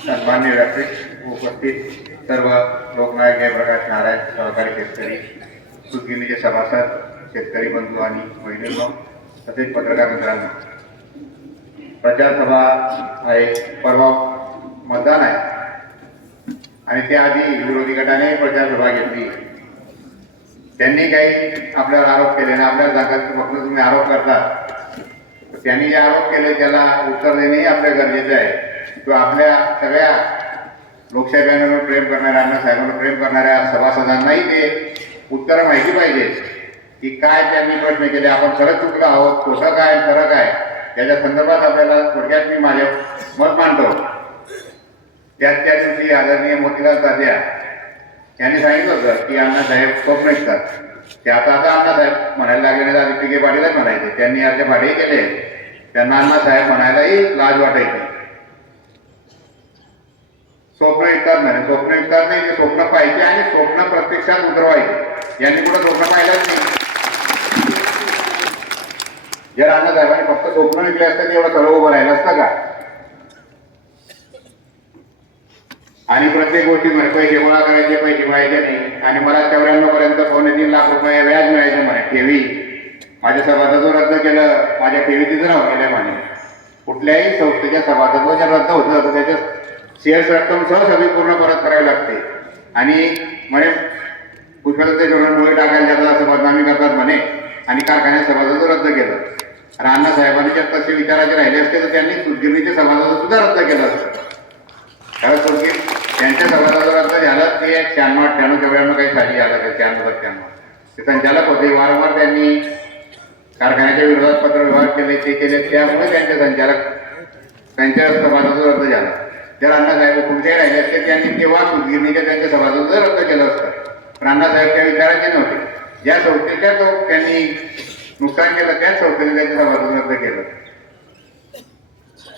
सन्मान्य व्यासपीठ उपस्थित सर्व लोकनायक जयप्रकाश नारायण सहकारी शेतकरी सुतगिरणीचे सभासद शेतकरी बंधू आणि बहिणींनो तसेच पत्रकार मित्रांनो, प्रचारसभा आहे, परवा मतदान आहे आणि त्याआधी विरोधी गटाने प्रचारसभा घेतली. त्यांनी काही आपल्यावर आरोप केले ना, आपल्याला सांगत फक्त तुम्ही आरोप करता. त्यांनी जे आरोप केले त्याला उत्तर देणेही आपल्या गरजेचे आहे. किंवा आपल्या सगळ्या लोकशाही पॅनलवर प्रेम करणाऱ्या, अण्णासाहेबांवर प्रेम करणाऱ्या सभासदांनाही ते उत्तर माहिती पाहिजे की काय त्यांनी प्रश्न केले, आपण खरंच चुकलो आहोत, खोटं काय खरं काय, याच्या संदर्भात आपल्याला थोडक्यात मी माझे मत मांडतो. त्या दिवशी आदरणीय मोतीलाल तात्या यांनी सांगितलं होतं की अण्णासाहेब स्वप्न ऐकतात. ते आता अण्णासाहेब म्हणायला लागले, आधी पिके पाटीलच म्हणायचे. त्यांनी अर्धे भाडेही केले, त्यांना अण्णासाहेब म्हणायलाही लाज वाटायची. स्वप्न ऐकतात नाही, स्वप्न ऐकतात नाही, ते स्वप्न पाहिजे आणि स्वप्न प्रत्यक्षात उतरवायचे. यांनी कुठं स्वप्न पाहिलंच नाही. जर अण्णासाहेबांनी फक्त स्वप्न विकले असतं तर एवढं सर्व उभं राहिलं असतं का? आणि प्रत्येक गोष्टीमध्ये पैसे गोळा करायचे, पैसे मिळायचे नाही. आणि मला 94 पर्यंत 2.3 लाख रुपये व्याज मिळायचे म्हणे ठेवी. माझ्या सभासद रद्द केलं, माझ्या ठेवी तिथं नाव केलं म्हणे. कुठल्याही संस्थेच्या सभासद जर रद्द होत तर त्याच्या शेअर्स रक्कम सह सगळी पूर्ण परत करावी लागते. आणि म्हणे पुष्कळते मुळे टाकायला जातात असं बदनामी करतात म्हणे. आणि कारखान्यात सभासद रद्द केलं. आणि अण्णासाहेबांनी जर तसे विचाराचे राहिले असते तर त्यांनी सुतगिरणीचे सभासद सुद्धा रद्द केलं असतं. कारण सुतगिर त्यांच्या सभासद रद्द झालं ते 96, 98, 94 काही साली झालं, 96, 97 ते संचालक होते. वारंवार त्यांनी कारखान्याच्या विरोधात पत्र व्यवहार केले, ते केले. त्यामुळे त्यांचे संचालक त्यांच्या सभासद रद्द झाला. जर अण्णासाहेब कुठेही राहिले असते त्यांनी तेव्हा सुतगिरणीच्या त्यांच्या सभासद रद्द केलं असतं. पण अण्णासाहेब त्या विचाराचे नव्हते. ज्या संस्थेच्या त्यांनी नुकसान केलं त्याच संस्थेने त्यांच्या सभासद रद्द केलं.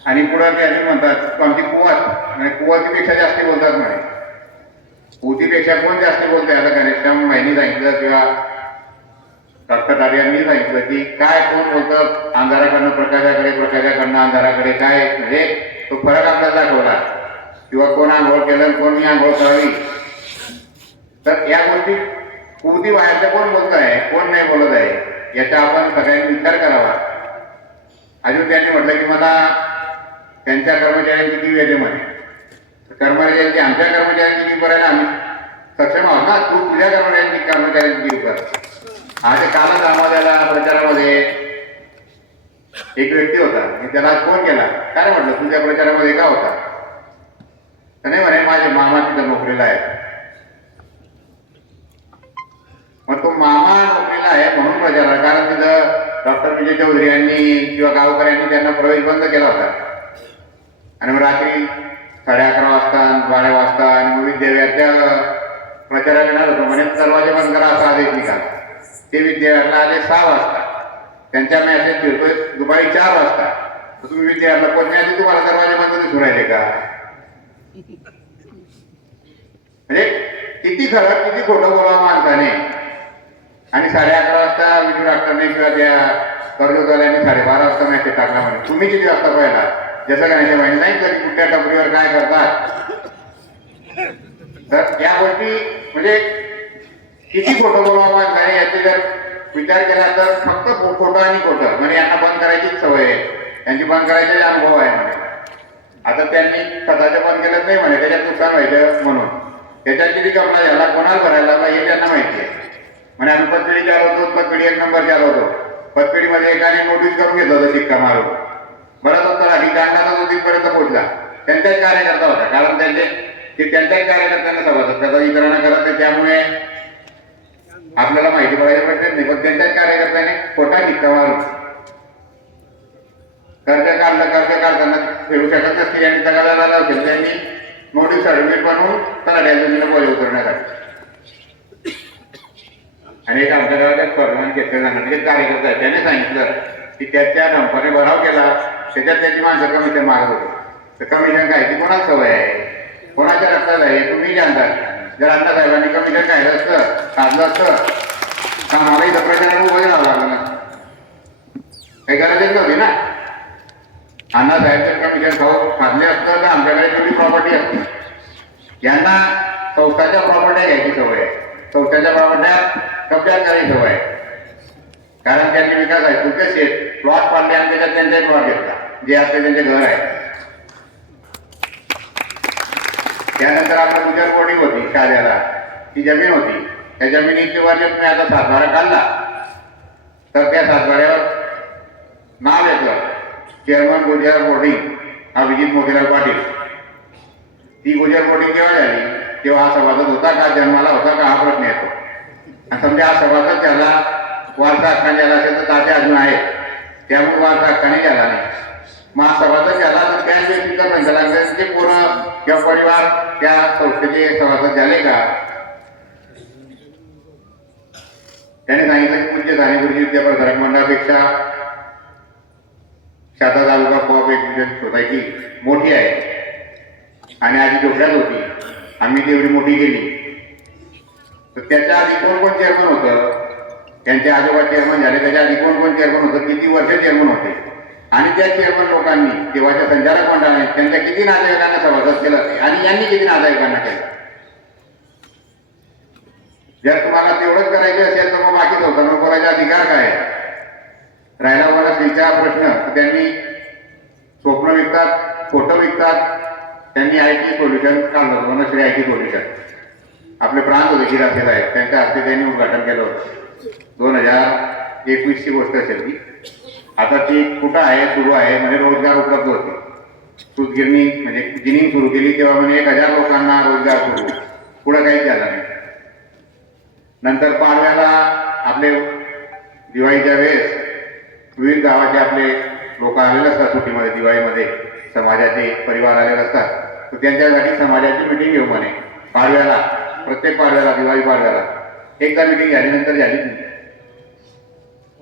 आणि पुढे त्यांनी म्हणतात आमची कुवत आणि कुवतीपेक्षा जास्ती बोलतात म्हणे. कुवतीपेक्षा कोण जास्ती बोलते? आता घनश्याम माहिनी सांगितलं किंवा डॉक्टर तारे यांनी सांगितलं की काय कोण बोलतं अंधाराकडनं प्रकाशाकडे, प्रकाशाकडनं अंधाराकडे, काय म्हणजे तो फरक आपल्याला दाखवला. किंवा कोण आंघोळ केलं, कोण मी आंघोळ करावी. तर या गोष्टी कुवती बाहेरचं कोण बोलत आहे, कोण नाही बोलत आहे, याचा आपण सगळ्यांनी विचार करावा. अजून त्यांनी म्हटलं की मला त्यांच्या कर्मचाऱ्यांची जीव येते म्हणे. कर्मचाऱ्यांची आमच्या कर्मचाऱ्यांची जीव करायला आम्ही सक्षम आहोत ना. तू तुझ्या कर्मचाऱ्यांची जीव कर. आज कालच आम्हाला प्रचारामध्ये एक व्यक्ती होता, मी त्याला फोन केला, काय म्हटलं तुझ्या प्रचारामध्ये का होता? तर नाही म्हणे माझे मामा तिथं नोकरीला आहे. मग तो मामा नोकरीला आहे म्हणून प्रचार आहे, कारण तिथं डॉक्टर विजय चौधरी यांनी किंवा गावकऱ्यांनी त्यांना प्रवेश बंद केला होता. आणि मग रात्री 11:30 वाजता 12 वाजता आणि मग विद्यालयाच्या प्रचाराला येणार होतो म्हणे दरवाजे बंद करा असा आदेश निघाला. ते विद्यालयाला आले 6 वाजता. त्यांच्या मॅसेज फिरतोय दुपारी 4 वाजता. तर तुम्ही विद्यार्थ्याला पोहोचण्याआधी तुम्हाला दरवाजे बंद दिसून राहिले का? म्हणजे किती खरं किती खोटं बोलावं माणसाने. आणि 11:30 वाजता विजू डॉक्टरने किंवा त्या कर्जदारांनी 12:30 वाजता मॅसेज टाकला म्हणे तुम्ही किती वाजता पाहिला? जसं का नाही माहिती नाही की कुठल्या टपरीवर काय करतात. तर या गोष्टी म्हणजे किती खोटं बोलावं माणसाने याचे जर विचार केला तर फक्त खोटं आणि खोटं म्हणजे यांना बंद करायचीच सवय आहे. त्यांची बंद करायचे अनुभव आहे म्हणे. आता त्यांनी स्वतःच्या बंद केलं नाही म्हणे, त्याच्यात नुकसान व्हायचं म्हणून. त्याच्यात किती कपडा झाला, कोणाला भरायला लागला हे त्यांना माहिती आहे. म्हणजे आम्ही पतपेढी चालवतो, पतपेढी 1 नंबर चालवतो. पतपेढीमध्ये एकाने नोटीस करून घेतलं होतं शिक्का मारून. बरंच होतं आधी दांडाला 2 दिवसपर्यंत पोहोचला. त्यांच्याच कार्यकर्ता होता, कारण ते त्यांच्याच कार्यकर्त्यांना सभासद करतात, इतरांना करत नाही. त्यामुळे आपल्याला माहिती पडायला प्रश्न नाही. पण त्यांच्याच कार्यकर्त्याने खोटा शिक्का मारून कर्ज काढताना फेडू शकत नसते आणि तगादाला लावतील. त्यांनी नोटीस सर्टिफिकेट बनवून तलाठ्या जमिनीला बोले उतरण्यासाठी. आणि एक आमच्या गावाच्या स्पर्धाने शेतकरी संघटनेचे कार्यकर्ता आहे, त्याने सांगितलं की त्याच्या डंपाने भराव केला, त्याच्यात त्याची माणसं कमिशन मारत होते. तर कमिशन काय ती कोणाच सवय आहे, कोणाच्या रक्तात आहे तुम्ही जाणता. जर अण्णासाहेबांनी कमिशन काढलं असतं, काढलं असतं का मला इथं प्रचाराला उभं राहावं लागलं ना. काही गरजच नव्हती ना. अण्णासाहेबचं कमिशन खाल्ले असतं तर आमच्याकडे जेवढी प्रॉपर्टी असते. यांना संस्थाच्या प्रॉपर्ट्या घ्यायची सवय आहे, संस्थाच्या प्रॉपर्ट्या कब्जात करायची सवय आहे. कारण त्यांनी विकास आहे तुमचे शेत प्लॉट पाडले आणि त्याच्यात त्यांचाही प्लॉट घेतला जे असते त्यांचे घर आहे. त्यानंतर आपलं गुजर बोर्डिंग होती शाळेला, ती जमीन होती. त्या जमिनीची वरती तुम्ही आता सातबारा काढला तर त्या सातबाऱ्यावर नाव येतं चेअरमन गुजर बोर्डिंग अभिजित मोतीलाल पाटील. ती गुजर बोर्डिंग जेव्हा झाली तेव्हा हा सभासद होता का, जन्माला होता का, हा प्रश्न येतो. आणि समजा हा सभासद त्याला वारसा हक्काने झाला असेल तर तात्या अजून आहे, त्यामुळे वारसा हक्काने झाला नाही. मग हा सभासद झाला तर त्या व्यक्तीचा पंचलांचे पोरं किंवा परिवार त्या संस्थेचे सभासद झाले का. त्याने सांगितलं की पूज्य सानेगुरुजी विद्याप्रसारक मंडळापेक्षा शाता तालुका कोऑपरेटिव्ह सोसायटी मोठी आहे आणि आधी झोपड्यात होती, आम्ही तेवढी मोठी केली. तर त्याच्या आधी कोण कोण चेअरमन होतं, त्यांचे आजोबा चेअरमन झाले, त्याच्या आधी कोण कोण चेअरमन होतं, किती वर्ष चेअरमन होते आणि त्या चेअरमन लोकांनी तेव्हाच्या संचालक मंडळाने त्यांच्या किती नातेवाईकांना सभासद केलं आणि यांनी किती नातेवाईकांना केलं. जर तुम्हाला तेवढंच करायचं असेल तर मग बाकी संस्थांवर बोलायचा अधिकार काय आहे. राहिला मला स्त्रीचा प्रश्न, त्यांनी स्वप्न विकतात, फोटो विकतात. त्यांनी IT सोल्युशन काढलं, वनश्री IT सोल्युशन. आपले प्रांत होते गिरासे साहेब, त्यांच्या हस्ते त्यांनी उद्घाटन केलं होतं. 2021ची गोष्ट असेल ती. आता ती कुठं आहे, सुरू आहे, म्हणजे रोजगार उपलब्ध होते. सूतगिरणी म्हणजे जिनिंग सुरू केली तेव्हा म्हणजे 1000 लोकांना रोजगार सुरू, पुढं काहीच झालं नाही. नंतर पाडव्याला आपले दिवाळीच्या वेळेस विविध गावाचे आपले लोक आलेले असतात सुट्टीमध्ये, दिवाळीमध्ये समाजाचे परिवार आलेले असतात. तर त्यांच्यासाठी समाजाची मिटिंग घेऊ म्हणे पाडव्याला, प्रत्येक पाडव्याला, दिवाळी पाडव्याला. एकदा मिटिंग झाली, नंतर झालीच नाही.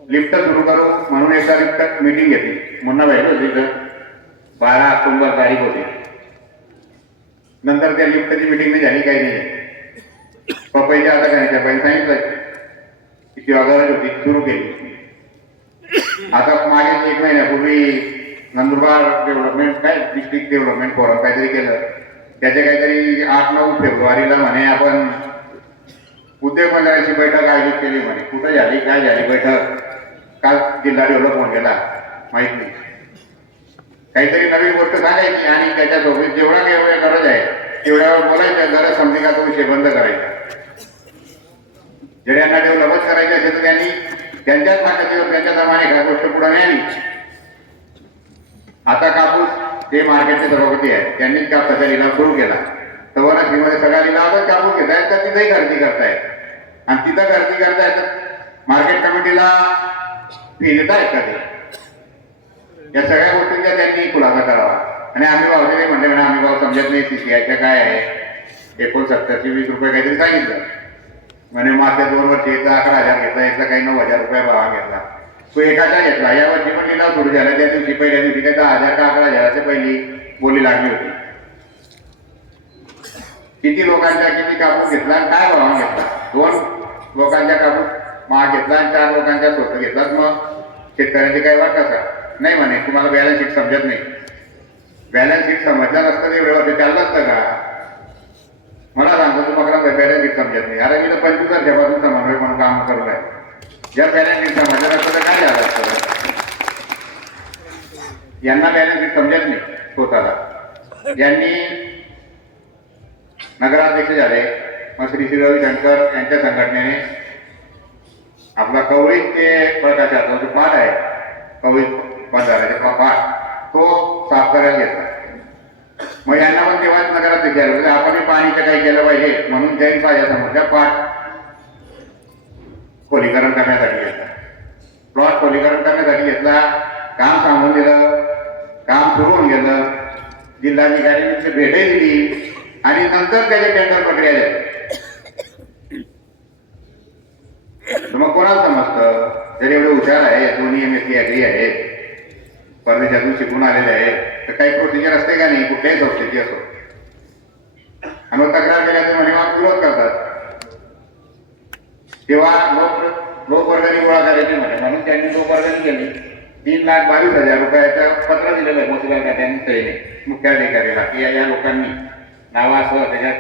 लिफ्ट सुरू करू म्हणून एकदा लिफ्ट मिटिंग घेतली, मुन्ना भेट होती तर 12 ऑक्टोबर तारीख होती. नंतर त्या लिफ्टची मिटिंग नाही झाली, काही नाही. पपईच्या आता करायच्या पहिले सांगितलं की किंवा गरज होती, सुरू केली. आता मागे 1 महिन्यापूर्वी नंदुरबार डेव्हलपमेंट काय डिस्ट्रिक्ट डेव्हलपमेंट फोरम काहीतरी केलं. त्याचे काहीतरी 8-9 फेब्रुवारीला म्हणे आपण उद्योग मंडळाची बैठक आयोजित केली म्हणे. कुठं झाली, काय झाली बैठक, काल जिल्हा डेव्हलप होऊन गेला माहित नाही. काहीतरी नवीन गोष्ट सांगायची आणि त्याच्यासोबत जेवढा काही गरज आहे तेवढ्यावर बोलायचं. गरज समजी का तो विषय बंद करायचा. जर यांना डेव्हलपच करायचे असेल तर त्यांनी त्यांच्याच ताकदीवर त्यांच्या दमाने एखाद गोष्ट पुढे न्यावी. आता कापूस ते मार्केटचे सभापती आहेत, त्यांनीच कापसाचा लिलाव सुरू केला. तर वनश्रीमध्ये सगळा लिलावच कापूस घेत आहेत तर तिथेही खरेदी करतायत आणि तिथं खरेदी करतायत तर मार्केट कमिटीला फी देत आहेत का ते. या सगळ्या गोष्टींचा त्यांनी खुलासा करावा. आणि आम्ही भाव दिले म्हणले म्हणा आम्ही भाव समजत नाही, CCIच्या काय आहे 69 20 रुपये काहीतरी सांगितलं म्हणे. मागच्या 2 वर्षी एकदा 11,000 घेतला, एकदा काही 9,000 रुपये भाव घेतला. तो एकाचा घेतला. या वर्षी पण लिलाव सुरू झाला, त्या दिवशी पहिल्या दिवशी काही 10,000 का 11,000 पहिली बोली लागली होती. किती लोकांच्या किती कापूस घेतला आणि काय भाव घेतला. 2 लोकांच्या कापूस महाग घेतला आणि 4 लोकांच्या स्वस्त घेतलात. मग शेतकऱ्यांची काय वाट कसा नाही म्हणे तुम्हाला बॅलन्स शीट समजत नाही. बॅलन्स शीट समजलं नसतं ते वेळेवर चाललं असतं का. मला सांगतो तुम्हाला बॅलन्स शीट समजत नाही. अरे मी तर 25 वर्षापासून समन्वय म्हणून काम करत आहे. जर बॅलन्स शीट समजलं असतं तर काय झालं असतं. यांना बॅलन्स शीट समजत नाही स्वतःला. यांनी नगराध्यक्ष झाले, मग श्री रविशंकर यांच्या संघटनेने आपला कवळीत ते प्रकाशाचा जो पाठ आहे, कवळीत बाजाराचा पाठ तो साफ करायला घेतला. मग यांना पण तेव्हाच नगराध्यक्ष झाले, आपण पाणीचं काही केलं पाहिजे म्हणून जैन समोरच्या पाठ खोलीकरण करण्यासाठी घेतला. प्लॉट खोलीकरण करण्यासाठी घेतला. काम सांगून दिलं, काम सुरू होऊन गेलं. जिल्हाधिकाऱ्यांनी भेटही दिली आणि नंतर त्याची टेंडर प्रक्रिया झाली. मग कोणाला समजतं जर एवढे हुशार आहे, दोन्ही MSc ऍग्री आहेत, परदेशातून शिकून आलेले आहेत, तर काही प्रोसिजर असते का नाही कुठल्याही संस्थेची असो. आणि मग तक्रार केल्याचे म्हणे विरोध करतात. तेव्हा लोकवर्गणी गोळा करायची म्हणे म्हणून त्यांनी लोकवर्गणी केली. 3,22,000 रुपयाचं पत्र दिलेलं आहे महसूल खात्याने सहीने मुख्याधिकारीला की या लोकांनी नावासह त्याच्यात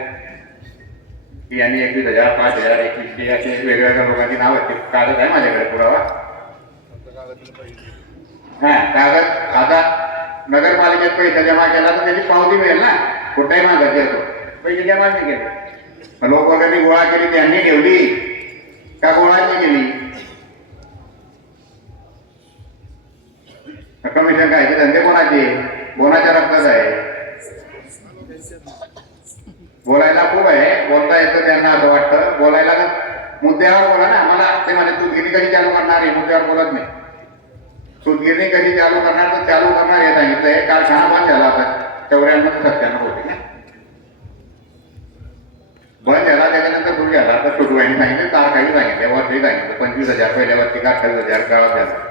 की यांनी 21,000, 5,000, 21,000 असे वेगवेगळ्या लोकांची नाव आहेत. कागद आहे माझ्याकडे पुरावा. हा कागद आता नगरपालिकेत पैसा जमा केला तर त्याची पावती मिळेल ना. कुठेही मागायचे येतो पैसे जमा नाही केले. लोक वगैरे गोळा केली त्यांनी ठेवली का गोळा नाही केली. कमिशन काय धंदे कोणाचे कोणाच्या रक्तात आहे. बोलायला खूप आहे बोलता येतं त्यांना असं वाटतं. बोलायला तर मुद्द्यावर बोला ना. मला ते म्हणे सूतगिरणी कधी चालू करणार आहे मुद्द्यावर बोलत नाही. सूतगिरणी कधी चालू करणार तर चालू करणार हे सांगितलंय. कारखाना बंद झाला होता 94-97 होते ना. बंद झाला त्याच्यानंतर सुरू झाला तर छोटूबाईंनी सांगितलं तारखाही सांगितले वर्षही सांगितलं 25,000 पहिल्या वर्षी 28,000 गावात झाला.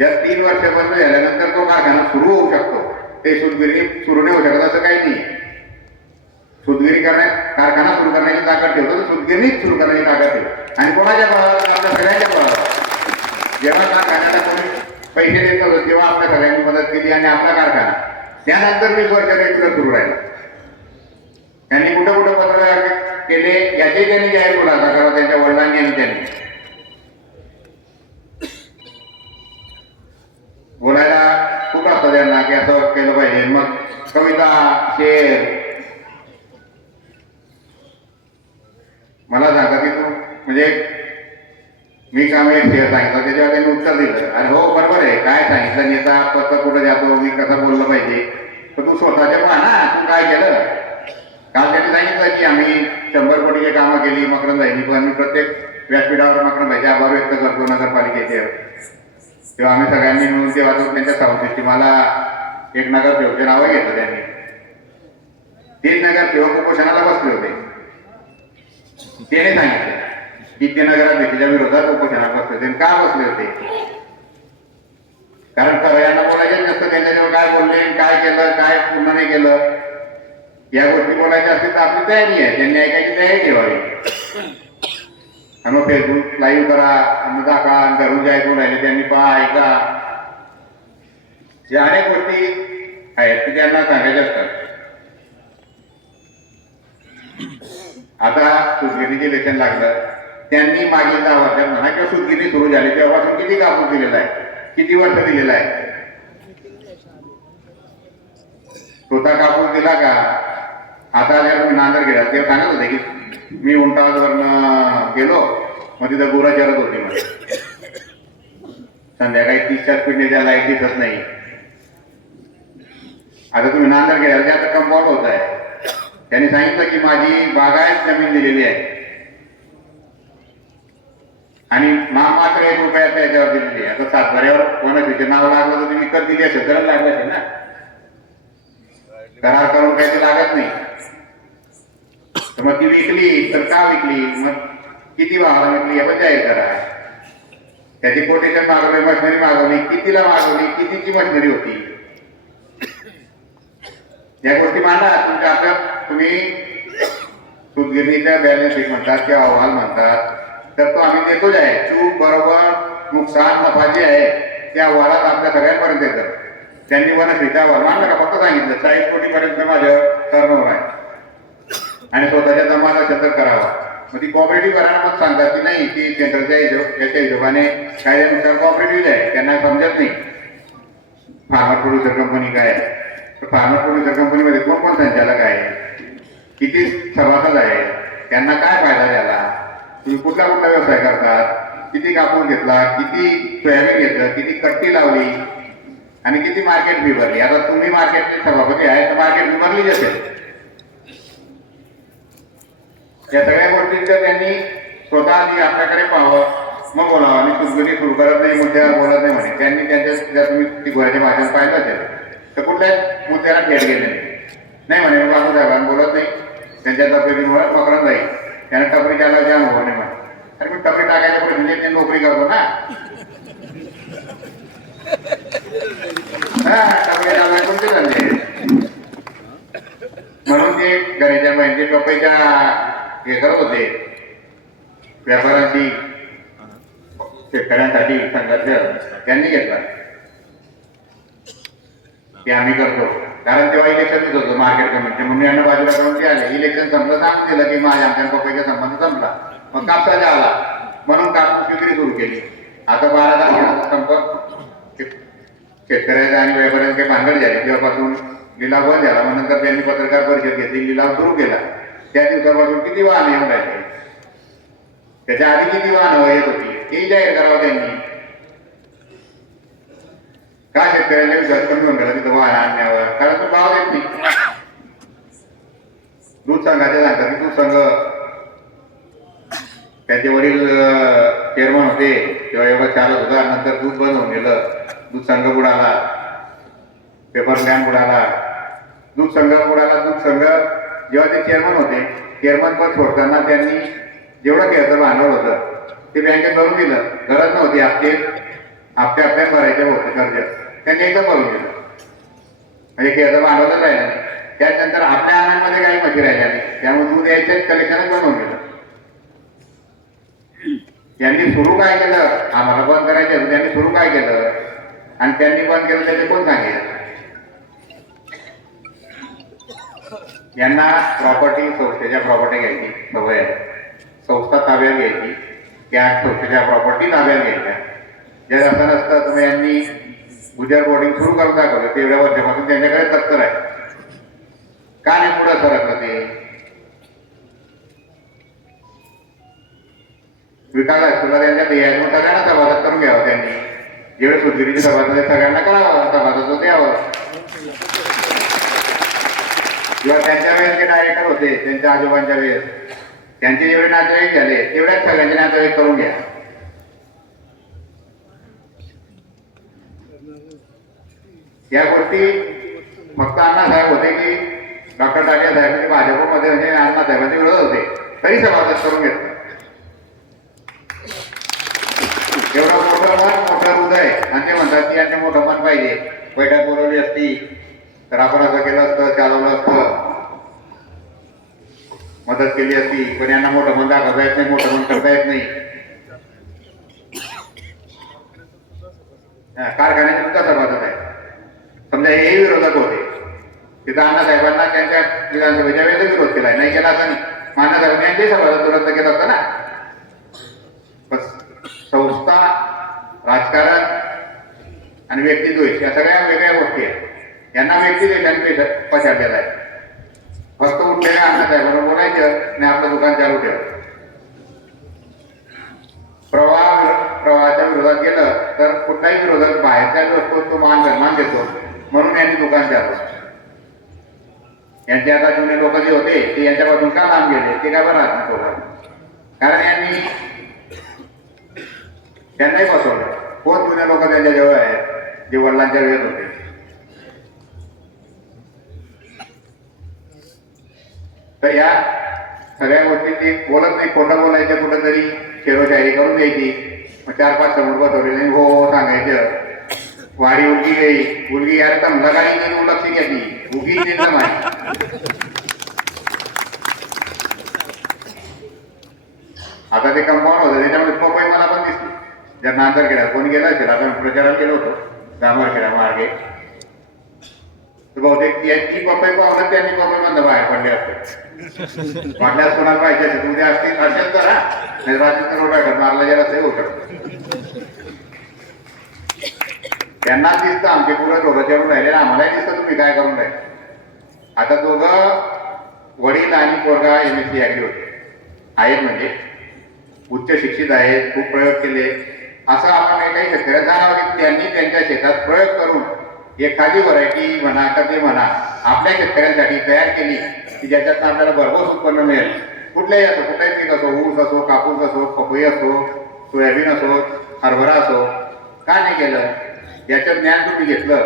जर 3 वर्ष बंद झाल्यानंतर तो कारखाना सुरू होऊ शकतो. ते सूतगिरणी सुरू नाही होऊ शकत असं काही नाही. सूतगिरी कारखाना सुरू करण्याची ताकद ठेवतो तर सूतगिरणी सुरू करण्याची ताकद ठेवतो. आणि कोणाच्या बळावर आपल्या सगळ्यांच्या बळावर. जेव्हा कारखान्याला कोणी पैसे देत होतं तेव्हा आपल्या सगळ्यांनी मदत केली आणि आपला कारखाना त्यानंतर 20 वर्ष रेग्युलर सुरू राहिला. त्यांनी कुठं कुठं पत्र केले याचे त्यांनी जाहीर खुलासा करावा त्यांच्या वडिलांनी आणि त्यांनी. बोलायला खूप असतं त्यांना की असं केलं पाहिजे. मग कविता शेर मला सांगता की तू म्हणजे मी काम एक शेअर सांगितलं त्याच्यावर त्यांनी उत्तर दिलं. अरे हो बरोबर आहे काय सांगितलं नेता कसं कुठं जातो मी कसं बोललं पाहिजे. तर तू स्वतःच्या पहा ना तू काय केलं. काल त्यांनी सांगितलं की आम्ही 100 कोटीची कामं केली मकरंदाईंनी. पण मी प्रत्येक व्यासपीठावर मकरंदाईचे आभार व्यक्त करतो नगरपालिकेचे. तेव्हा आम्ही सगळ्यांनी मिळून तेव्हा त्यांच्या सावंतीची मला एक नगरसेवकचे नावं घेतलं त्यांनी. 3 नगरसेवक उपोषणाला बसले होते. त्याने सांगितलं की ते नगराध्यक्षाच्या विरोधात उपोषणाला बसले होते. का बसले होते कारण यांना बोलायचं नसतं. त्यांच्याजवळ काय बोलले काय केलं काय पूर्ण नाही केलं या गोष्टी बोलायच्या असतील तर आपली तयारी आहे. त्यांनी ऐकायची तयारी ठेवावी. आणि मग फेसबुक लाईव्ह करा आणि दाखवा घरून जे ऐकून राहिले त्यांनी पहा ऐका. या अनेक गोष्टी आहेत की त्यांना सांगायच्या असतात. आता सूतगिरणीचे इलेक्शन लागलं त्यांनी मागील 10 वर्षात म्हणा किंवा सूतगिरणी सुरू झाली तेव्हापासून किती कापूस दिलेला आहे किती वर्ष दिलेला आहे. स्वतः कापूस दिला का. आता जर तुम्ही नांदर गेला तेव्हा सांगत होते की मी उंटावरनं गेलो मग तिथं गुरं चरत होती म्हणजे संध्याकाळी 30च्या स्पीडने लाईट दिसत नाही. आता तुम्ही नांदर गेला ते आता कंपाऊंड होत आहे. त्यांनी सांगितलं की माझी बागायत जमीन दिलेली आहे आणि मात्र 1 रुपया त्याच्यावर दिलेली आहे. आता सातबाऱ्यावर कोणाचे नाव लागलं तर तुम्ही विकत दिली असेल तर लागलं असेल ना. करार करून काही ते लागत नाही. तर मग ती विकली तर का विकली मग किती भावाला विकली यावर जाहीर करा. त्याची कोटेशन मागवली मशिनरी मागवली कितीला मागवली कितीची मशिनरी होती या गोष्टी मांडा तुमच्या आपल्या. तुम्ही सूतगिरणीच्या बॅलन्स शीट म्हणतात किंवा अहवाल म्हणतात तर तो आम्ही देतोच आहे. चूक बरोबर नुकसान नफा जे आहे त्या अहवालात आपल्या सगळ्यांपर्यंत येतं. त्यांनी वनश्रीचा अहवाल मांडला का फक्त सांगितलं 40 कोटीपर्यंत माझं टर्नओव्हर आहे आणि स्वतःच्या दमाला सतत करावा. मग ती कॉपरेटिव्ह करायला मग सांगतात की नाही ती सेंट्रलच्या याच्या हिशोबाने कायद्यानुसार कॉपरेटिव्ह आहे. त्यांना समजत नाही फार्मर प्रोड्युसर कंपनी काय आहे. फार्मर प्रोड्युसर कंपनीमध्ये कोण संचालक आहे किती सभासद आहे त्यांना काय फायदा झाला तुम्ही कुठला कुठला व्यवसाय करतात किती कापूस घेतला किती सोयाबीन घेतलं किती कट्टी लावली आणि किती मार्केट फी भरली. आता तुम्ही मार्केटचे सभापती आहे तर मार्केट फी भरलीच असेल. या सगळ्या गोष्टींचं त्यांनी स्वतः आपल्याकडे पाहावं मग बोलावं. आणि सूतगिरणी सुरू करत नाही मुद्द्यावर बोलत नाही म्हणे. त्यांनी त्यांच्या जर तुम्ही ती घोड्याचे भाषण पाहिलं असेल तर कुठल्याच मुद्द्याला फेड गेले नाही म्हणे. मग बाबू साहेबांना बोलत नाही त्यांच्या तब्येतीमुळे पकडत नाही. त्याने टपरी चालवायचे अनुभव नाही म्हणे. अरे मी टपरी टाकायच्या पुढे म्हणजे ते नोकरी करतो ना. हा टपरी चालवायचे कोणते धंदे म्हणून ते घराच्या म्हणजे टोपीच्या हे करत होते व्यापाराची शेतकऱ्यांसाठी संघर्ष त्यांनी घेतला. की आम्ही करतो. कारण तेव्हा इलेक्शनच होतं मार्केट कमिटीचे, म्हणून यांना बाजूला करून ते आले. इलेक्शन संपलं, सांगून दिलं की माझ्या आमच्या पप्पाचा संबंध संपला. मग कापसाचा आला म्हणून कापूस विक्री सुरू केली. आता 12 तारखेला संप शेतकऱ्याचा आणि व्यापाऱ्यांचे भांडण झाले तेव्हापासून लिलाव बंद झाला. मग नंतर त्यांनी पत्रकार परिषद घेतली, लिलाव सुरू केला. त्या दिवसापासून किती वाहन येऊन राहिले, त्याच्या आधी किती वाहनं येत होती तेही जाहीर करावं त्यांनी. का शेतकऱ्यांना विश्वास कमी होऊन गेला तिथं वाहन आणण्यावर? कारण तो भाव देत नाही. दूध संघाचे सांगतात की दूध संघ, त्यांचे वडील चेअरमन होते तेव्हा एवढं चालत होता. नंतर दूध बंद होऊन गेलं, दूध संघ बुडाला, पेपर लँड बुडाला, दूध संघ बुडाला. दूध संघ जेव्हा ते चेअरमन होते, चेअरमन पद सोडताना त्यांनी जेवढं खेळतं भांडवल होतं ते बँकेत भरून दिलं. गरज नव्हती आपल्या भरायचे होते कर्ज, त्यांनी एकदम भरून दिलं. म्हणजे खेळतं भांडवलच राहिलं नाही. त्याच्यानंतर आपल्या आणांमध्ये काही मशी राहिल्या नाही, त्यामुळे दूध यायचंच कलेक्शनच बंद होऊन गेलं. त्यांनी सुरू काय केलं, आम्हाला बंद करायचं, त्यांनी सुरू काय केलं आणि त्यांनी बंद केलं त्याचे कोण सांगेल? यांना प्रॉपर्टी, संस्थेच्या प्रॉपर्टी घ्यायची सवय आहे. संस्था ताब्यात घ्यायची, त्या संस्थेच्या प्रॉपर्टी ताब्यात घ्यायच्या. जर असं नसतं तर यांनी गुजर बोर्डिंग सुरू करून दाखवलं. तेवढ्या वर्षापासून त्यांच्याकडे दप्तर आहे. का नाही पुढं सरकलं ते? विकास हायस्कूलला त्यांच्या ध्येयातून सगळ्यांना सभासद करून घ्यावं. त्यांनी जेवढे सुधगिरीचे सभासद आहेत सगळ्यांना करावं, सभासद द्यावं. किंवा त्यांच्या वेळेस जे डायरेक्टर होते त्यांच्या आजोबांच्या वेळेस, त्यांचे जेवढे नातेवाईक झाले तेवढ्याच सगळ्यांचे नातेवाईक करून घ्या. या गोष्टी फक्त अण्णासाहेब होते की डॉक्टर टाके साहेब म्हणजे भाजपमध्ये म्हणजे अण्णासाहेबांचे विरोध होते तरी सभासद करून घेतलं. एवढं मोठं मन, मोठं हृदय, आणि ते म्हणतात की यांचं मोठं मन पाहिजे. बैठक बोलवली असती तर आपण असं केलं असतं, चालवलं असतं, मदत केली असती. पण यांना मोठं मन दाखवता येत नाही, मोठं मन करता येत नाही. कारखान्यात सुद्धा सभासद आहे. समजा हेही विरोधक होते, तिथं अण्णासाहेबांना त्यांच्या विधानसभेच्या वेळेस विरोध केलाय, नाही केला असं नाही. अण्णासाहेबांनी यांचे सभासद रद्द केलं असतं ना. संस्था, राजकारण आणि व्यक्तिद्वेष या सगळ्या वेगळ्या गोष्टी आहेत. यांना व्यक्तिद्वेषाने पछाडलेला आहे. फक्त उठलेल्या अण्णासाहेबांना बोलायचं आणि आपलं दुकान चालू ठेवायचं. प्रवाहाच्या विरोधात गेलं तर कुठलाही विरोधक बाहेरचा जो असतो तो मान सन्मान देतो, म्हणून यांनी दुकान चालवलं. यांचे आता जुने लोक जे होते ते यांच्यापासून का लांब गेले ते काय बरं राहत, कारण यांनी त्यांनाही फसवलं. कोण जुने लोक त्यांच्या जवळ आहेत जे वडिलांच्या वेळेत होते. तर या सगळ्या गोष्टी ते बोलत नाही, खोटं बोलायचं, कुठंतरी शेरोशायरी करून द्यायची. मग 4-5 समोर बसवले नाही, हो सांगायचं. वाडी उलगी गई, उलगी यार तर लगाई नाही, लक्ष घ्यायची उगी नाही माहिती. आता ते कंपाऊंड होतं त्याच्यामध्ये पपई मला पण दिसली. जर नांदरखेडा कोणी गेला असेल, आता प्रचाराला गेलो होतो दामरखेडा मार्गे, तर बहुतेक ती पपई पाहून त्यांनी पपई बंद बाहेर पडले असते. वाटल्यास कोणाला पाहिजे असेल उद्या असतील असेल तर नाही रात्री तर रोटा मारला गेला ते होऊ शकतो. त्यांना दिसतं आमचे पुढे दोघं जेवून राहिले, आम्हालाही दिसतं तुम्ही काय करून राहिले. आता दोघं वडील आणि पोरगा MSc ऍग्री होते आहेत, म्हणजे उच्च शिक्षित आहेत, खूप प्रयोग केले. असं आपण काही शेतकऱ्यांना जाणवलं की त्यांनी त्यांच्या शेतात प्रयोग करून एखादी व्हरायटी म्हणा कधी म्हणा आपल्या शेतकऱ्यांसाठी तयार केली की ज्याच्यात आपल्याला भरघोस उत्पन्न मिळेल. कुठल्याही असो, कुठलाही पीक असो, ऊस असो, कापूस असो, पपई असो, सोयाबीन असो, हरभरा असो, का नाही केलं? याचं ज्ञान तुम्ही घेतलं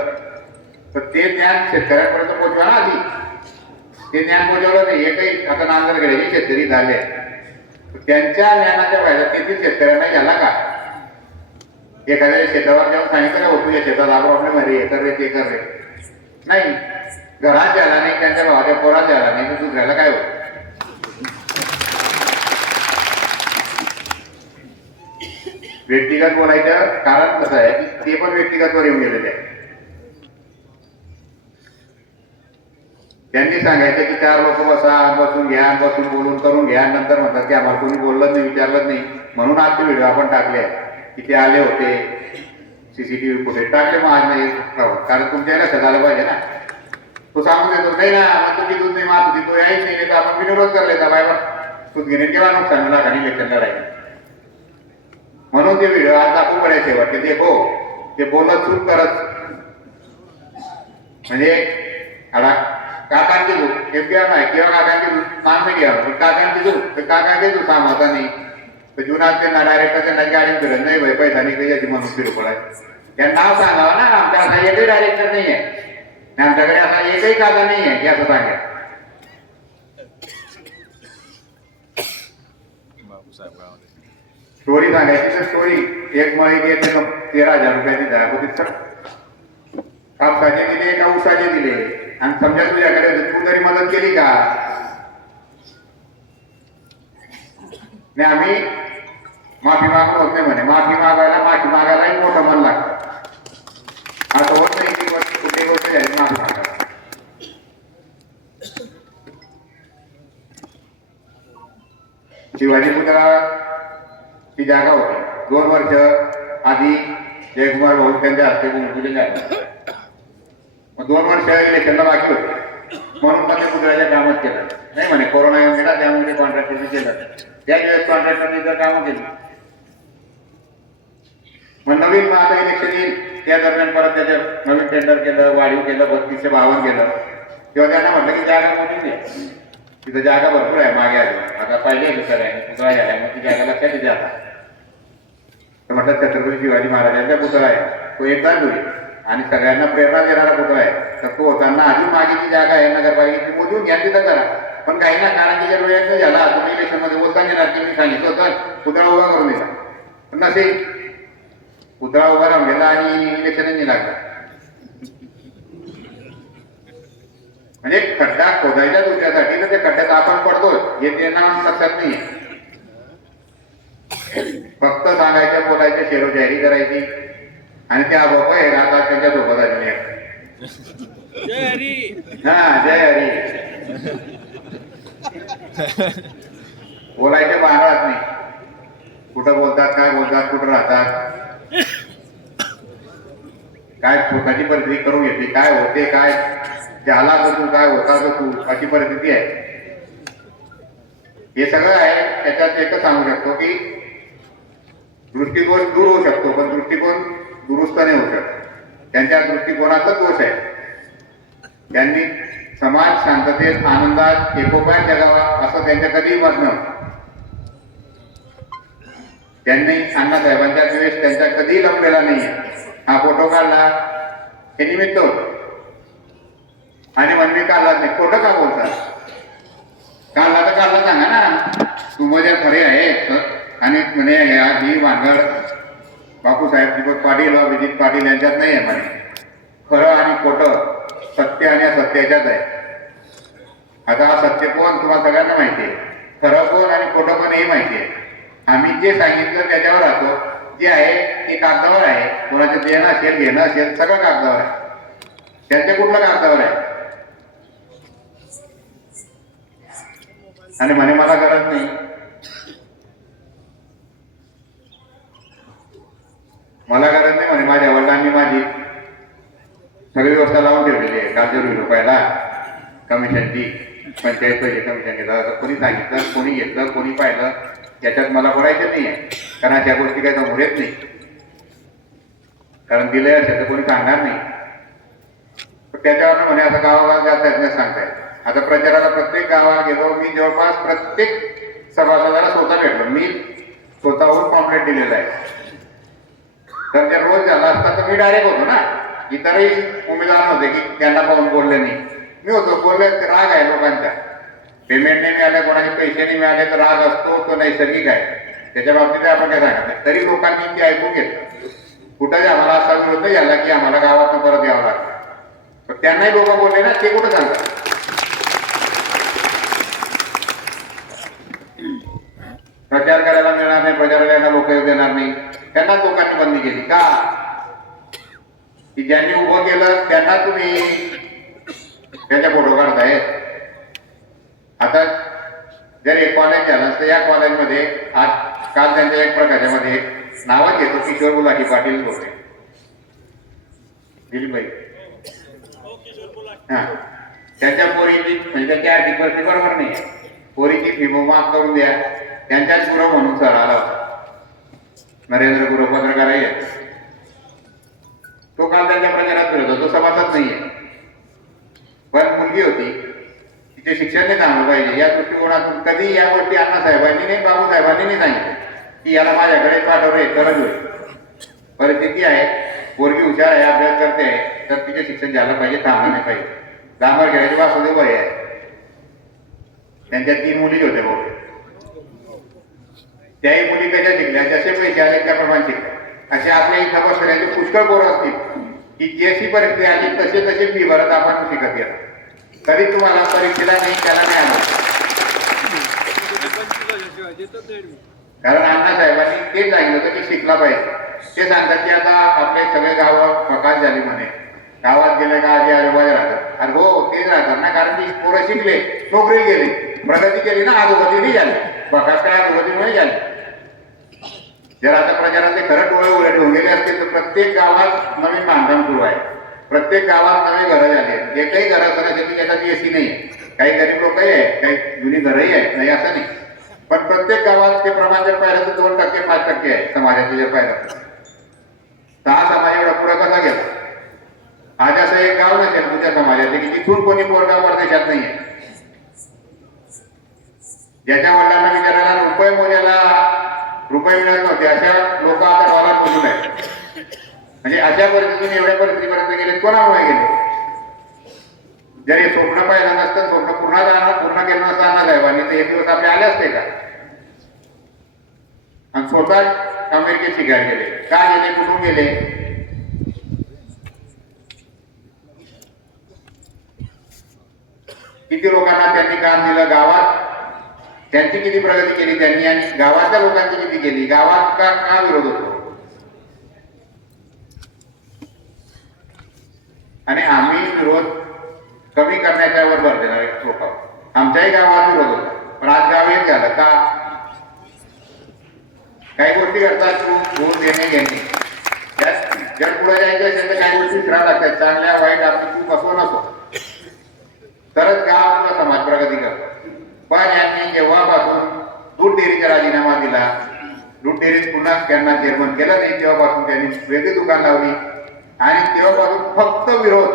तर ते ज्ञान शेतकऱ्यांपर्यंत पोहोचवा ना. आधी ते ज्ञान पोहोचवलं नाही. एकही आता नांदरखेड्याचे शेतकरी झाले, त्यांच्या ज्ञानाच्या फायदा तेथील शेतकऱ्यांना झाला का? एखाद्या शेतावर जाऊन सांगितलं का तुझ्या शेतात हा प्रॉब्लेम आहे, हे कर रे ते कर रे, नाही. घरात झाला नाही, त्यांच्या भावाच्या पोरात झाला नाही तर दुसऱ्याला काय होत? व्यक्तिगत बोलायचं कारण कसं आहे की ते पण व्यक्तिगतवर येऊन गेलेले आहे. त्यांनी सांगायचं की 4 लोक बसा, बसून घ्या, बसून बोलून करून घ्या, नंतर म्हणतात की आम्हाला कोणी बोललं नाही, विचारलं नाही, म्हणून आज ते व्हिडिओ आपण टाकले की ते आले होते, सीसीटीव्ही फुटेज टाकले. मग आज नाही कारण तुमच्या लक्षात आलं पाहिजे ना. तो सांगून देतो नाही ना, मग तुम्ही दूध नाही मारत होती, तो यायच नाही, तर आपण विरोध करले तर बायबा दूध घेणे केव्हा नुकसान मला आणि इलेक्शन लढायला. म्हणून ते व्हिडिओ आज दाखवू पडायचे वाटते ते हो, ते बोलत चूक करत म्हणजे आता काकांची दूध एफबीआर नाही किंवा काकांची दूध नाम नाही घ्यावं, पण काकांची दूध तर काकांचे दूध सांगता नाही तर जुनात त्यांना डायरेक्टर त्यांना गाडी फिरत नाही भाई पैसा नाही याची म्हणून फिरू पडायचं. त्यांना नाव सांगावं ना, आमच्या असा एकही डायरेक्टर नाही आहे, आमच्याकडे असा एकही काका नाही आहे की असं सांगा. स्टोरी सांगायची तर स्टोरी एक मळी 13,000 रुपयाची जागोती सर कापसाचे दिले का उसाचे दिले आणि समजा तुझ्याकडे तू तरी मदत केली का. नाही आम्ही माफी मागणं होत नाही म्हणे, माफी मागायलाही मोठं मन लागतं. असं होत नाही की कुठे गोष्ट झाली माफी मागायला. शिवाजी पुतळा ती जागा होती 2 वर्ष आधी जयकुमार भाऊ त्यांच्या हस्ते भूमिपूजन झालं. मग 2 वर्ष इलेक्शनला बाकी होते म्हणून पण ते पुतळ्याच्या कामात केलं नाही म्हणे, कोरोना येऊन गेला त्यामुळे कॉन्ट्रॅक्टरने केलं. त्यावेळेस कॉन्ट्रॅक्टरने जर कामं केली मग नवीन मग आता इलेक्शन येईल त्या दरम्यान परत त्याच्यात नवीन टेंडर केलं, वाढीव केलं, 3252 केलं. तेव्हा त्यांना म्हटलं की जागा कोणी नाही, तिथं जागा भरपूर आहे मागे आली, आता पाहिजे सगळ्यांनी पुतळा झाला, मग ती जागा लक्षात येते. आता तर म्हटलं छत्रपती शिवाजी महाराजांचा पुतळा आहे, तो एकदाच होईल आणि सगळ्यांना प्रेरणा देणारा पुतळा आहे. तर तो होताना आधी मागेची जागा आहे नगरपालिकेची मोजून घ्या, तिथं करा. पण काही ना काळाच्या वेळेत नाही झाला, तुम्ही इलेक्शनमध्ये बोलता येणार की मी सांगितलं होतं पुतळा उभा करून दिला, पण नसेल पुतळा उभा राहून गेला आणि इलेक्शनही लागला. म्हणजे खड्डा खोदायच्या दुसऱ्यासाठी तर त्या खड्ड्यात आपण पडतोय हे त्यांना लक्षात नाही. फक्त सांगायचं, बोलायचं, शेरोजाहिरी करायची आणि त्या बाबा हे राहतात त्यांच्या सोबत आलेले जय हरी. हा जय हरी बोलायचे बाहेरच नाही, कुठं बोलतात, काय बोलतात, कुठं राहतात, काय स्वतःची परिस्थिती करून घेतली, काय होते, काय झाला तर तू, काय होता तर तू, अशी परिस्थिती आहे. हे सगळं आहे. त्याच्यात एकच सांगू शकतो की दृष्टिकोन दूर होऊ शकतो पण दृष्टिकोन दुरुस्त नाही होऊ शकतो. त्यांच्या दृष्टिकोनाचा दोष आहे. त्यांनी समाज शांततेत, आनंदात, एकोप्यात जगावा असं त्यांच्या कधीही मत नव्हतं. त्यांनी अण्णासाहेबांच्या वेळेस त्यांचा कधीही लपलेला नाही. हा फोटो काढला हे निमित्त होतं आणि म्हणून काढला नाही. खोटं का बोलतात? काढला तर काढला सांगा ना, तू मजा खरे आहे आणि म्हणे ही भानगड बापूसाहेब दीपक पाटील व विजित पाटील यांच्यात नाही आहे म्हणे. खरं आणि खोटं, सत्य आणि असत्याच्यात आहे. आता सत्य कोण तुम्हाला सगळ्यांना माहिती आहे, खरं कोण आणि खोटं कोण हे माहिती आहे. आम्ही जे सांगितलं त्याच्यावर राहतो, जे आहे ते कागदावर आहे. कोणाचं देणं असेल, घेणं असेल, सगळं कागदावर आहे. त्यांच्या कुठलं कागदावर आहे आणि म्हणे मला गरज नाही. मला गरज नाही म्हणे, माझ्या वडिलांनी माझी सगळी व्यवस्था लावून ठेवलेली आहे. कालच्या रुपयाला कमिशनची, पंचायत पैसे कमिशन घेतलं, कोणी सांगितलं, कोणी घेतलं, कोणी पाहिलं, याच्यात मला बोलायचं नाही आहे. कारण अशा गोष्टी काही समोर येत नाही, कारण दिलंय असेल तर कोणी सांगणार नाही. त्याच्यावर म्हणे आता गावागावात जाता येत नाही सांगताय. आता प्रचाराला प्रत्येक गावात गेलो मी, जवळपास प्रत्येक सभासदाला स्वतः भेटलो. मी स्वतःहून पॉम्पलेट दिलेलं आहे. तर त्या रोज झाला असता तर मी डायरेक्ट होतो ना. इतरही उमेदवार होते की त्यांना पाहून बोलले नाही, मी होतो. बोलले राग आहे लोकांचा, पेमेंट नाही मिळाले, कोणाचे पैसे नाही मिळाले तर राग असतो, तो नैसर्गिक आहे. त्याच्या बाबतीत आपण काय सांगत नाही. तरी लोकांनी ते ऐकून घेतलं. कुठंही आम्हाला असा विरोध नाही झाला की आम्हाला गावातनं परत यावं लागतं. पण त्यांनाही लोक बोलले ना, ते कुठं सांगतात. प्रचार करायला मिळणार नाही, प्रचार करायला लोक येऊ देणार नाही, त्यांना लोकांनी बंदी केली का? की ज्यांनी उभं केलं त्यांना तुम्ही त्याच्या फोटो काढतायत. आता जर एक कॉलेज झालं असतं, या कॉलेजमध्ये आज काल त्यांच्या एक प्रकाशामध्ये नावच घेतो किशोर गुलाटी पाटील होते दिलीपबाई. हा, त्यांच्या पोरीची म्हणजे त्याची आर्थिक परिस्थिती बरोबर नाही आहे. पोरीची फी माफ करून द्या. त्यांच्याच गुरु म्हणून सर आला होता, नरेंद्र गुरु पत्रकार आहे. तो काल त्यांच्या प्रचारात फिरत होता, तो सभासद नाहीये. पण मुलगी होती, तिचे शिक्षण नाही थांबलं पाहिजे या दृष्टिकोनातून कधी या गोष्टी अण्णासाहेबांनी नाही, बाबूसाहेबांनी नाही सांगितलं की याला माझ्याकडे पाठवले गरज होईल. परिस्थिती आहे, पोरगी हुशार आहे, अभ्यास करते आहे, तर तिचे शिक्षण झालं पाहिजे, थांबलं नाही पाहिजे. डांबर खेळायची वासुदेव भाई आहे, त्यांच्या 3 मुली होत्या भाऊ. त्याही मुली कशा शिकल्या, जसे पैसे आले त्याप्रमाणे शिकल्या. असे आपल्या इथं बसलेले पुष्कळ पोरं असतील की जशी परिस्थिती आली तसे तसे फी भरत आपण शिकत गेला. तरी तुम्हाला परीक्षेला नाही त्याला नाही आलं. कारण अण्णासाहेबांनी तेच सांगितलं होतं की शिकला पाहिजे. ते सांगतात की आता आपले सगळे गावं प्रकाश झाली म्हणे, गावात गेले का आजी आजोबा राहतात. अरे हो, तेच राहतात ना, कारण की पोरं शिकले, नोकरी गेली, प्रगती केली ना, अधोगती नाही झाली. प्रकाश काय अधोगती नाही झाली. जर आता प्रचाराचे खरं डोळे उघडे ठेवून गेले असतील तर प्रत्येक गावात नवीन बांधकाम सुरू आहे, प्रत्येक गावात नवी घरं झाली आहेत. एकही घरात शेती त्याच्यात एसी नाही, काही गरीब लोकही आहे, काही जुनी घरही आहे, नाही असं नाही. पण प्रत्येक गावात ते प्रमाण जर पाहिलं तर 2% 5% आहे समाजाचे. जर पाहिलं तर हा समाज एवढा पुढे कसा गेला. आज असं एक गाव नसेल तुझ्या समाजाचे की जिथून कोणी पोरगा परदेशात नाहीये, ज्याच्या वडिलांना विचारायला रुपये मिळत नव्हते, अशा लोक आता डॉलर बोलून आहेत. म्हणजे अशा परिस्थितीने एवढ्या परिस्थितीपर्यंत गेले, कोणामुळे गेले. जर हे स्वप्न पाहिलं नसतं, स्वप्न पूर्ण केलं नसतं अण्णासाहेबांनी, तर एक दिवस आपले आले असते का. आणि स्वतः अमेरिकेत शिकायला गेले. का गेले, कुठून गेले. किती लोकांना त्यांनी काम दिलं, गावात त्यांची किती प्रगती केली त्यांनी, आणि गावातल्या लोकांची किती केली. गावात का विरोध होतो. आणि आम्ही विरोध कमी करण्याच्या वर भर देणार लोक. आमच्याही गावात विरोध होता, पण आज गाव एक झालं का. काही गोष्टी करतात भूल देणे घेणे. जर पुढे जायचं असेल तर काही गोष्टी फिरा लागतात, चांगल्या वाईट आपली चूक असो नसो, तरच गाव किंवा समाज प्रगती करतो. पण यांनी जेव्हापासून दूध डेअरीचा राजीनामा दिला, दूध डेअरीत पुन्हा त्यांना चेअरमन केलं नाही, तेव्हापासून त्यांनी वेगळी दुकान लावली. आणि तेव्हापासून फक्त विरोध.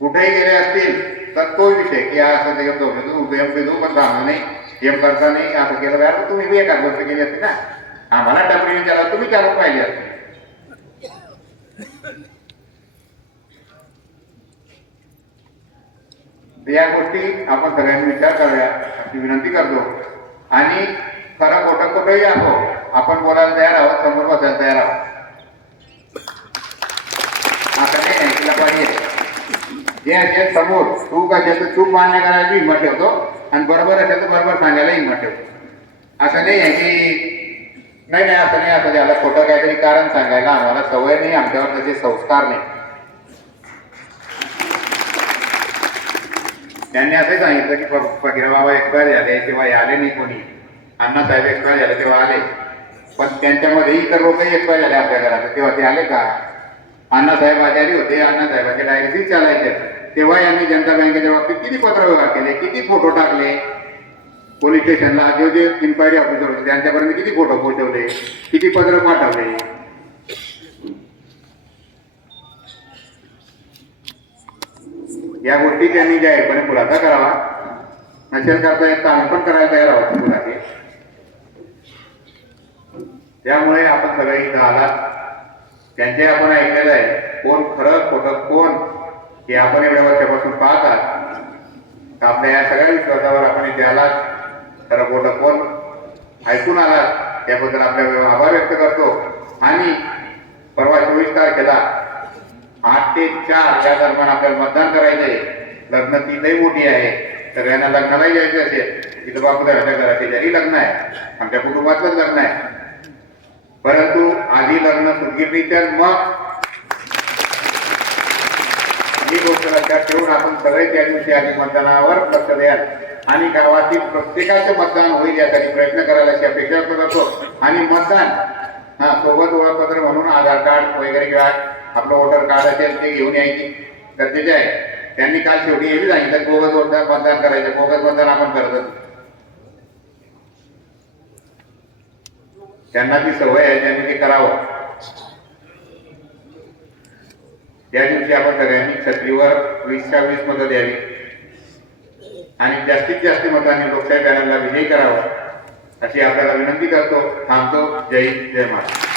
कुठेही गेले असतील तर तो विषय की असं ते पण थांबलं नाही, एम करता नाही, असं केलं पाहिजे. तुम्ही बी एखाद गोष्ट केली असती ना, आम्हाला टपरीने केला, तुम्ही चालत पाहिजे असते. या गोष्टी आपण सगळ्यांनी विचार करूया अशी विनंती करतो. आणि खरं खोटं कुठंही असो, आपण बोलायला तयार आहोत, समोर बसायला तयार आहोत. आता नाही ऐकला पाहिजे. जे असेल समोर चूक असेल तर चूक मान्य करायची हिंमत ठेवतो, आणि बरोबर असेल तर बरोबर सांगायला हिंमत ठेवतो. असं नाही आहे की नाही असं नाही, असं झालं, खोटं काहीतरी कारण सांगायला आम्हाला सवय नाही, आमच्यावर तसे संस्कार नाही. त्यांनी असं सांगितलं की फकीरबाबा एक्सपायर झाले तेव्हा आले नाही कोणी, अण्णासाहेब एक्सपायर झाले तेव्हा आले. पण त्यांच्यामध्ये इतर लोकही एक्सपायर झाले आपल्या घरात, तेव्हा ते आले का. अण्णासाहेब आजारी होते, अण्णासाहेबांच्या डायरेक्टली चालायचे, तेव्हा यांनी जनता बँकेच्या बाबतीत किती पत्रव्यवहार केले, किती फोटो टाकले पोलीस स्टेशनला. जे इन्क्वायरी ऑफिसर होते त्यांच्यापर्यंत किती फोटो पोहोचवले, किती पत्र पाठवले. या गोष्टी त्यांनी जाहीरपणे खुलासा करावा. नसेल करता येत आम्ही पण करायला तयार आहोत खुलासे. त्यामुळे आपण सगळे इथं आलात, त्यांचे आपण ऐकलेलं आहे, कोण खरं खोटं कोण हे आपण एवढ्या वर्षापासून पाहतात. आपल्या या सगळ्या विश्वासावर आपण इथे आलात, खरं खोटं कोण ऐकून आलात त्याबद्दल आपल्या आभार व्यक्त करतो. आणि परवा 24 तारखेला 8 ते 4 या दरम्यान आपल्याला मतदान करायचंय. लग्न तीनही मोठी आहे, सगळ्यांना लग्नालाही जायचे असेल. इथं बापूदाराच्या घराचे जरी लग्न आहे, आमच्या कुटुंबातलंच लग्न आहे, परंतु आधी लग्न सुटगिरणीच्या मग ही गोष्ट लक्षात ठेवून आपण सगळे त्या दिवशी आधी मतदानावर लक्ष द्याल आणि गावातील प्रत्येकाचं मतदान होईल यासाठी प्रयत्न करायला अशी अपेक्षा व्यक्त करतो. आणि मतदान सोबत ओळखपत्र म्हणून आधार कार्ड वगैरे किंवा आपलं वोटर कार्ड असेल ते घेऊन यायची गरजेचे आहे. त्यांनी काल शेवटी हे बी सांगितलं बोगस मतदान करायचं. बोगस मतदान आपण करतच, त्यांना ती सवय आहे, त्यांनी ते करावं. त्या दिवशी आपण सगळ्यांनी छत्रीवर 20-20 मतं द्यावी आणि जास्तीत जास्त मतांनी लोकशाही पॅनलला विजयी करावं अशी आपल्याला विनंती करतो. थांबतो. जय हिंद, जय महाराष्ट्र.